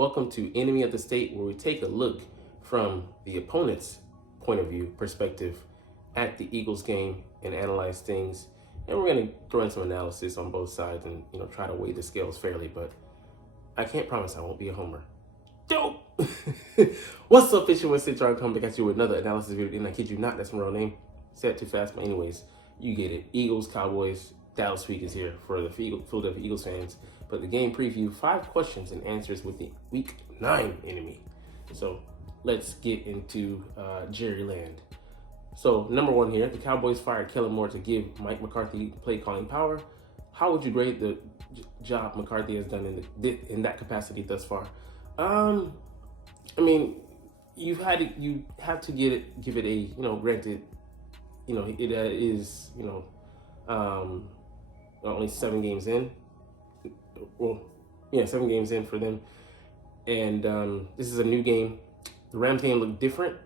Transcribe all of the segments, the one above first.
Welcome to Enemy of the State, where we take a look from the opponent's point of view, perspective, at the Eagles game and analyze things. And we're going to throw in some analysis on both sides and try to weigh the scales fairly. But I can't promise I won't be a homer. Dope. What's up, Fisher? What's it? I'm coming back at you with another analysis video. And I kid you not, that's my real name. Said too fast, but anyways, you get it. Eagles, Cowboys, Dallas week is here for the Philadelphia Eagles fans. But the game preview, 5 questions and answers with the Week 9 enemy. So let's get into Jerry Land. So number 1 here, the Cowboys fired Kellen Moore to give Mike McCarthy play calling power. How would you grade the job McCarthy has done in that capacity thus far? I mean, you have to give it a granted, it is only 7 games in. Well, yeah, 7 games in for them, and this is a new game. The Rams game looked different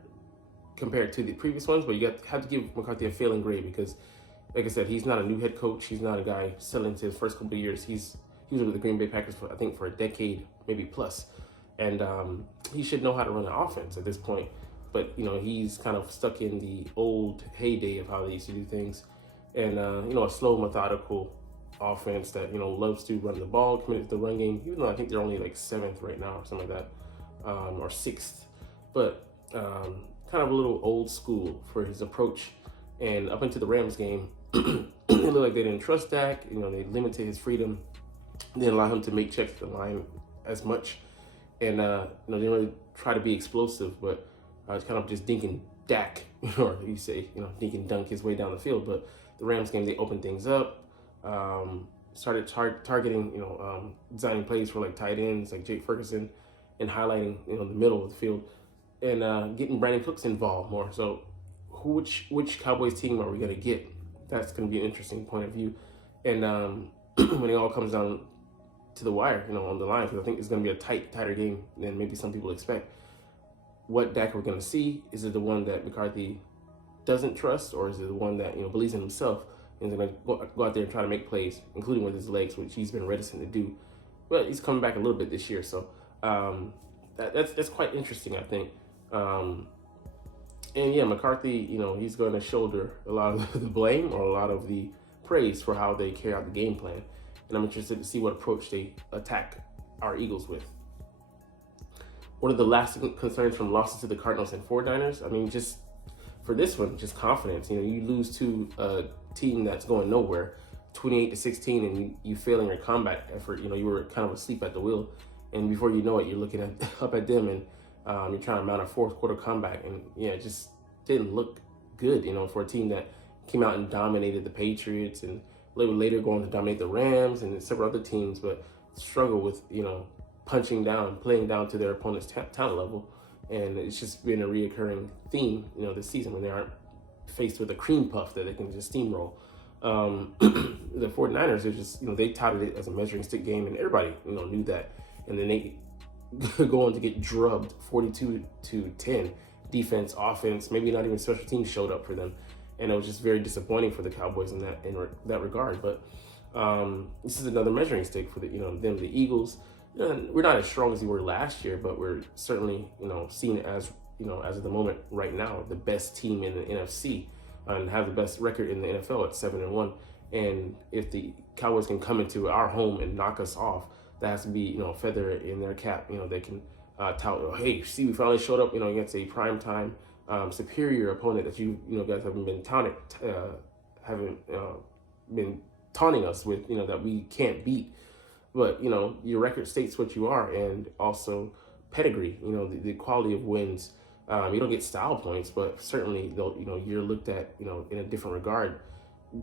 compared to the previous ones, but you have to give McCarthy a failing grade because, like I said, he's not a new head coach. He's not a guy selling to his first couple of years. He was with the Green Bay Packers for a decade, maybe plus, and he should know how to run an offense at this point. But he's kind of stuck in the old heyday of how they used to do things, and a slow, methodical offense that loves to run the ball, committed to the run game, even though I think they're only like 7th right now or something like that, or 6th, but kind of a little old school for his approach. And up into the Rams game, it looked like they didn't trust Dak. They limited his freedom, didn't allow him to make checks to the line as much, and didn't really try to be explosive, but it's kind of just dinking Dak, or you say dink and dunk his way down the field. But the Rams game, they opened things up. Started targeting, designing plays for like tight ends like Jake Ferguson, and highlighting the middle of the field, and getting Brandon Cooks involved more. So, which Cowboys team are we gonna get? That's gonna be an interesting point of view, and when it all comes down to the wire, on the line, because I think it's gonna be a tighter game than maybe some people expect. What Dak we're gonna see? Is it the one that McCarthy doesn't trust, or is it the one that believes in himself? And he's going to go out there and try to make plays, including with his legs, which he's been reticent to do. But he's coming back a little bit this year, so that's quite interesting, I think. And yeah, McCarthy, he's going to shoulder a lot of the blame or a lot of the praise for how they carry out the game plan. And I'm interested to see what approach they attack our Eagles with. What are the lasting concerns from losses to the Cardinals and 49ers? I mean, just for this one, just confidence. You lose to a team that's going nowhere, 28-16, and you fail in your combat effort. You were kind of asleep at the wheel, and before you know it, you're looking up at them, and you're trying to mount a 4th quarter comeback, and it just didn't look good. For a team that came out and dominated the Patriots, and a little later going to dominate the Rams and several other teams, but struggle with punching down, playing down to their opponent's talent level. And it's just been a reoccurring theme, this season, when they aren't faced with a cream puff that they can just steamroll. The 49ers are just, they touted it as a measuring stick game, and everybody, knew that. And then they go on to get drubbed 42-10. Defense, offense, maybe not even special teams showed up for them. And it was just very disappointing for the Cowboys in that regard. But this is another measuring stick for them, the Eagles. We're not as strong as we were last year, but we're certainly, seen as, as of the moment right now, the best team in the NFC and have the best record in the NFL at 7-1. And if the Cowboys can come into our home and knock us off, that has to be, a feather in their cap. They can tout, hey, see, we finally showed up, against a primetime superior opponent that you guys haven't been been taunting us with, that we can't beat. But, your record states what you are, and also pedigree, the quality of wins. You don't get style points, but certainly, you're looked at, in a different regard,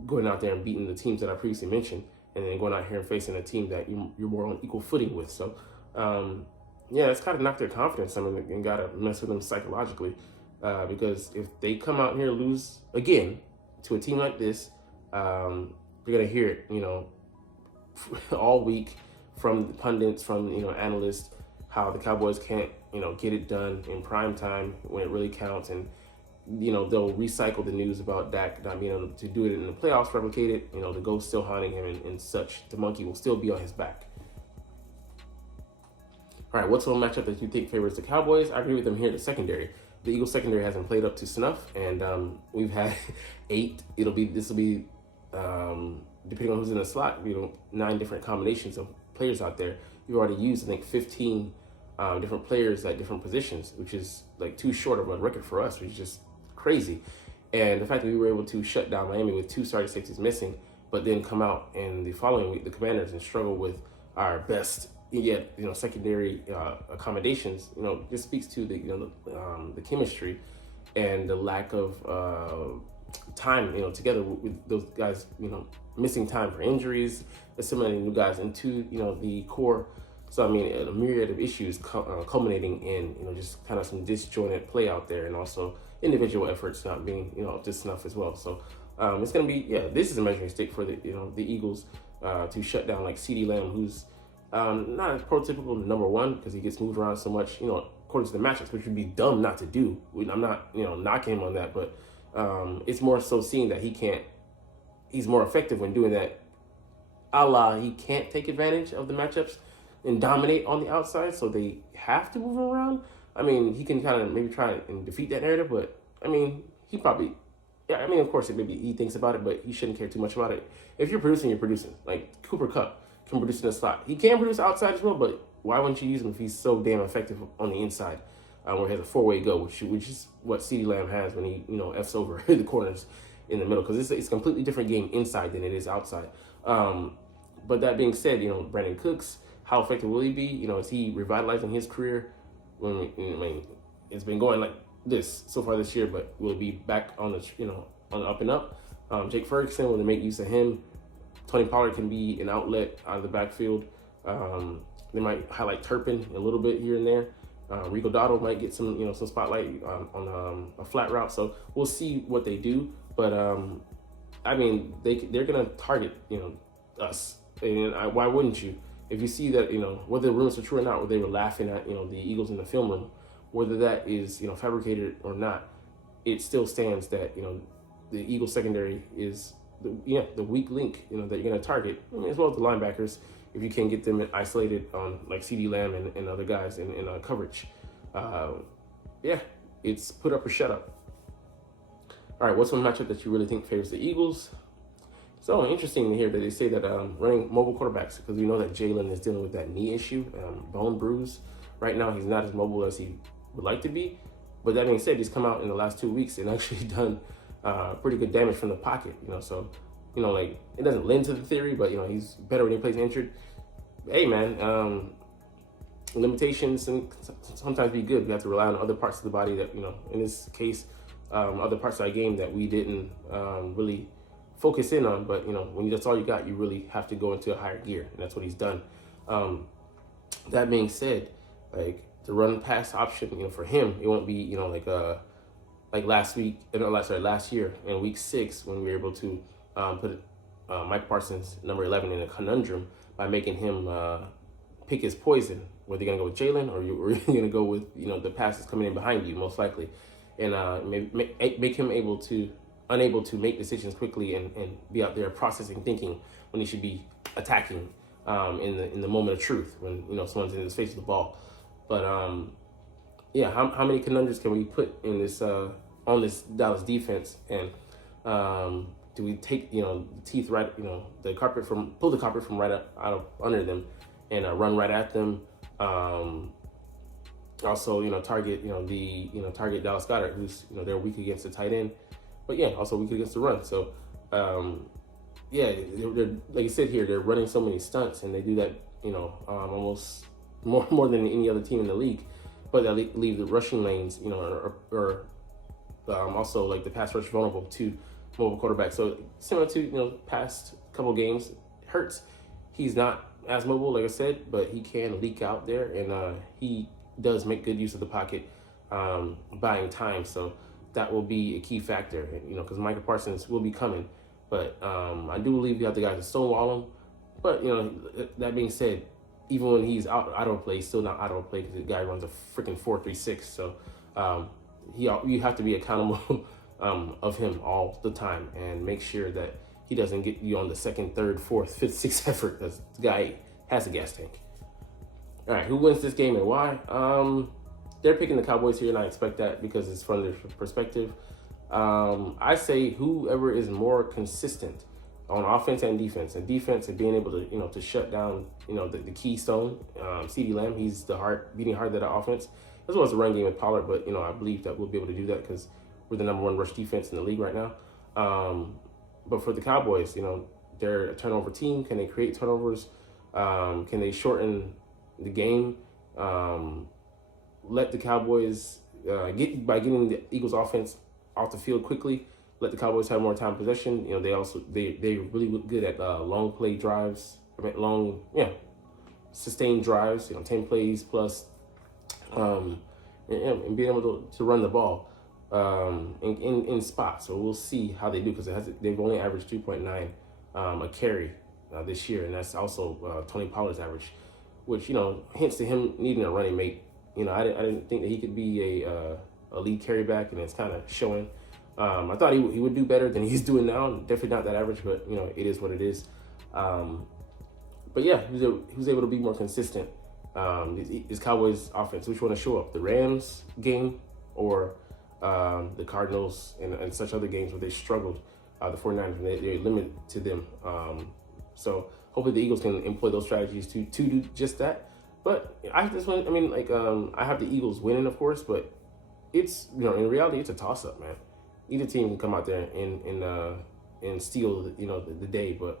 going out there and beating the teams that I previously mentioned, and then going out here and facing a team that you're more on equal footing with. So, it's kind of knocked their confidence and got to mess with them psychologically, because if they come out here and lose again to a team like this, you're going to hear it, all week from the pundits, from analysts, how the Cowboys can't get it done in prime time when it really counts, and they'll recycle the news about Dak not being able to do it in the playoffs, replicate it, the ghost still haunting him and such. The monkey will still be on his back. All right, what's one matchup that you think favors the Cowboys? I agree with them here. The secondary, the Eagles secondary hasn't played up to snuff, and we've had 8. This will be depending on who's in the slot. 9 different combinations of players out there. You've already used, I think, 15 different players at different positions, which is like too short of a record for us, which is just crazy. And the fact that we were able to shut down Miami with 2 starting safeties missing, but then come out in the following week, the Commanders, and struggle with our best yet secondary accommodations, just speaks to the chemistry and the lack of time together with those guys missing time for injuries, assimilating new guys into the core. So I mean, a myriad of issues culminating in just kind of some disjointed play out there, and also individual efforts not being up to snuff as well. So it's gonna be this is a measuring stick for the Eagles to shut down like CeeDee Lamb, who's not as prototypical number one because he gets moved around so much, according to the matchups, which would be dumb not to do. I'm not, knocking him on that, but it's more so seeing that he's more effective when doing that. He can't take advantage of the matchups and dominate on the outside, so they have to move him around. I mean, he can kind of maybe try and defeat that narrative, but I mean, he probably, of course, maybe he thinks about it, but he shouldn't care too much about it. If you're producing, you're producing. Like Cooper Kupp can produce in the slot. He can produce outside as well, but why wouldn't you use him if he's so damn effective on the inside, where he has a 4-way go, which is what CeeDee Lamb has when he F's over the corners in the middle, because it's a completely different game inside than it is outside. But that being said, Brandon Cooks, how effective will he be? Is he revitalizing his career? It's been going like this so far this year, but will he be back on the on the up and up? Jake Ferguson, will they make use of him? Tony Pollard can be an outlet out of the backfield. They might highlight Turpin a little bit here and there. Rico Dotto might get some some spotlight on a flat route. So we'll see what they do. But I mean, they're gonna target us. And why wouldn't you? If you see that whether the rumors are true or not, or they were laughing at the Eagles in the film room, whether that is fabricated or not, it still stands that the Eagles secondary is the weak link that you're gonna target, as well as the linebackers, if you can get them isolated on like CeeDee Lamb and other guys in coverage. It's put up or shut up. All right, what's one matchup that you really think favors the Eagles? So interesting to hear that they say that running mobile quarterbacks, because we know that Jalen is dealing with that knee issue, bone bruise. Right now, he's not as mobile as he would like to be. But that being said, he's come out in the last 2 weeks and actually done pretty good damage from the pocket. So like it doesn't lend to the theory, but he's better when he plays injured. Hey man, limitations can sometimes be good. We have to rely on other parts of the body that in this case, other parts of our game that we didn't really focus in on. But when that's all you got, you really have to go into a higher gear, and that's what he's done. That being said, like the run pass option, for him, it won't be like last year in week 6 when we were able to put Mike Parsons, number 11, in a conundrum by making him pick his poison. Whether you're gonna go with Jalen or you're gonna go with the passes coming in behind you, most likely, and make him unable to make decisions quickly and be out there processing, thinking when he should be attacking in the moment of truth when someone's in his face with the ball. But how many conundrums can we put in this on this Dallas defense? And do we take the teeth right, the carpet pull the carpet from right out of under them and run right at them? Also target target Dallas Goedert, who's they're weak against the tight end, but also weak against the run. So they're, like I said here, they're running so many stunts, and they do that almost more than any other team in the league. But they leave the rushing lanes or also like the pass rush vulnerable to mobile quarterbacks. So similar to past couple games, Hurts, he's not as mobile, like I said, but he can leak out there, and he does make good use of the pocket, buying time. So that will be a key factor, because Micah Parsons will be coming. But I do believe you have the guys to stonewall him. But that being said, even when he's out of play, he's still not out of play because the guy runs a freaking 4.36. So you have to be accountable of him all the time and make sure that he doesn't get you on the second, third, fourth, fifth, sixth effort, because the guy has a gas tank. All right, who wins this game and why? They're picking the Cowboys here, and I expect that because it's from their perspective. I say whoever is more consistent on offense and defense, and being able to to shut down the keystone, CeeDee Lamb. He's the beating heart of that offense, as well as the run game with Pollard. But I believe that we'll be able to do that because we're the #1 rush defense in the league right now. But for the Cowboys, they're a turnover team. Can they create turnovers? Can they shorten the game? Let the Cowboys by getting the Eagles offense off the field quickly. Let the Cowboys have more time possession. They're really good at long play drives. Sustained drives. 10 plays plus, and being able to run the ball in spots. So we'll see how they do because they've only averaged 3.9 a carry this year, and that's also Tony Pollard's average, which hints to him needing a running mate. I didn't think that he could be a lead carry back, and it's kind of showing. I thought he would do better than he's doing now. Definitely not that average, but it is what it is. But yeah, he was able to be more consistent. This Cowboys offense, which one to show up? The Rams game or the Cardinals and such other games where they struggled. The 49ers, they're limited to them. So hopefully the Eagles can employ those strategies to do just that. But I have this one. I have the Eagles winning, of course, but it's in reality it's a toss up, man. Either team can come out there and steal the day, but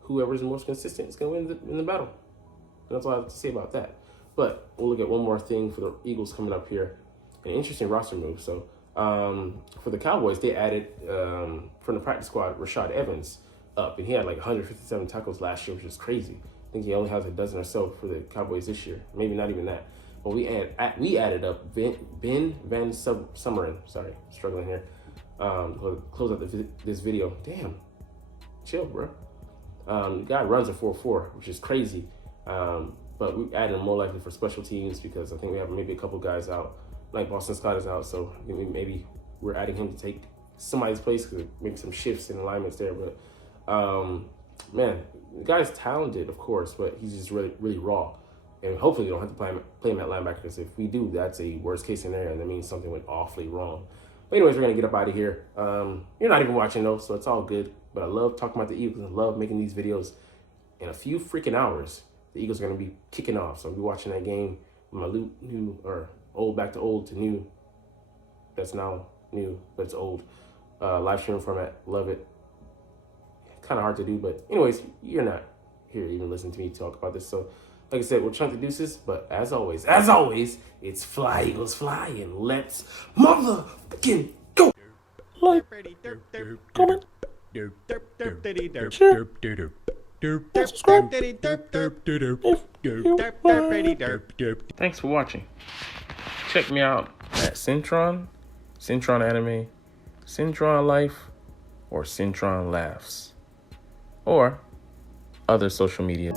whoever's the most consistent is going to win in the battle. And that's all I have to say about that. But we'll look at one more thing for the Eagles coming up here. An interesting roster move. So for the Cowboys, they added from the practice squad Rashad Evans up, and he had like 157 tackles last year, which is crazy. I think he only has a dozen or so for the Cowboys this year. Maybe not even that. But we added up Ben Van Summeren. Sorry, struggling here. Close out this video. Damn, chill, bro. The guy runs a 4.4, which is crazy. But we added him more likely for special teams because I think we have maybe a couple guys out. Like Boston Scott is out, so maybe we're adding him to take somebody's place because maybe some shifts in alignments there. But man, the guy's talented, of course, but he's just really, really raw. And hopefully we don't have to play him at linebacker because if we do, that's a worst case scenario, and that means something went awfully wrong. But anyways, we're going to get up out of here. You're not even watching though, so it's all good. But I love talking about the Eagles and love making these videos. In a few freaking hours, the Eagles are going to be kicking off. So I'll be watching that game with my new or old back to old to new. That's now new, but it's old. Live stream format. Love it. Kind of hard to do, but anyways, you're not here to even listen to me talk about this. So like I said, we'll chunk the deuces, but as always, it's fly, Eagles, fly, and let's motherfucking go. Like, comment, share, subscribe. Thanks for watching. Check me out at Centron Anime, Centron Life, or Centron Laughs, or other social media.